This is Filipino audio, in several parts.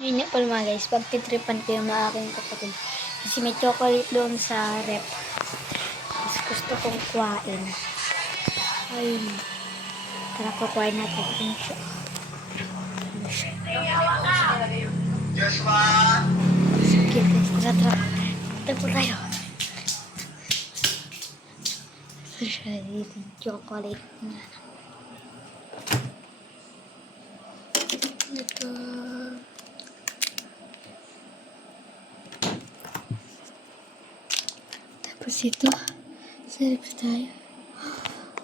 Yun nga pala mga guys, pagtitripan ko yung mga aking kapatid. Kasi may chocolate doon sa rep. Tapos gusto kong kuhain. Ayun. Tara, kukuhain natin. Ayun siya. Sige guys, tara. Ito po tayo. Ito siya, yung chocolate na. Ito. Tapos ito. Sarap tayo.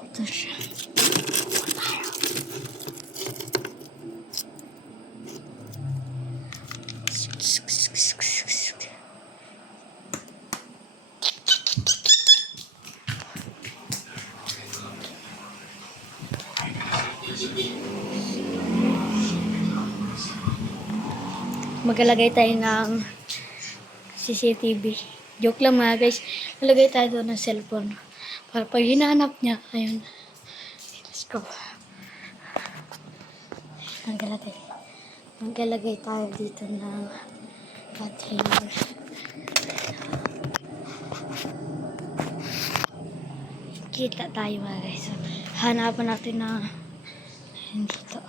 Ito siya. Maglalagay tayo ng CCTV. Joke lang mga guys. Lalagay tayo doon ng cellphone. Para pag hinahanap niya, ayun. Let's go. Maglalagay tayo dito ng container. Kita tayo mga guys. Hanapan natin na dito.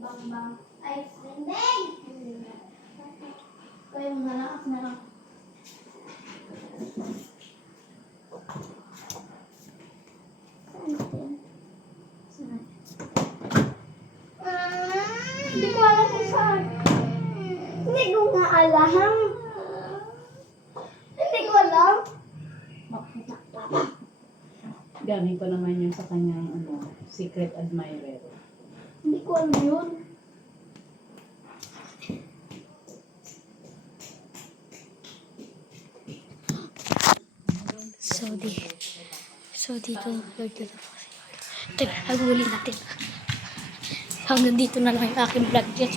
Bang. Ay, beng! Kaya mo na lang. Hindi ko alam kung saan. Hindi ko nga alam. Hindi ko alam. Galing pa naman yun sa kanyang secret admirer. Hindi ko alam yun. So dito. Teka, hagulin natin. Hanggang dito na lang yung aking vlog. Just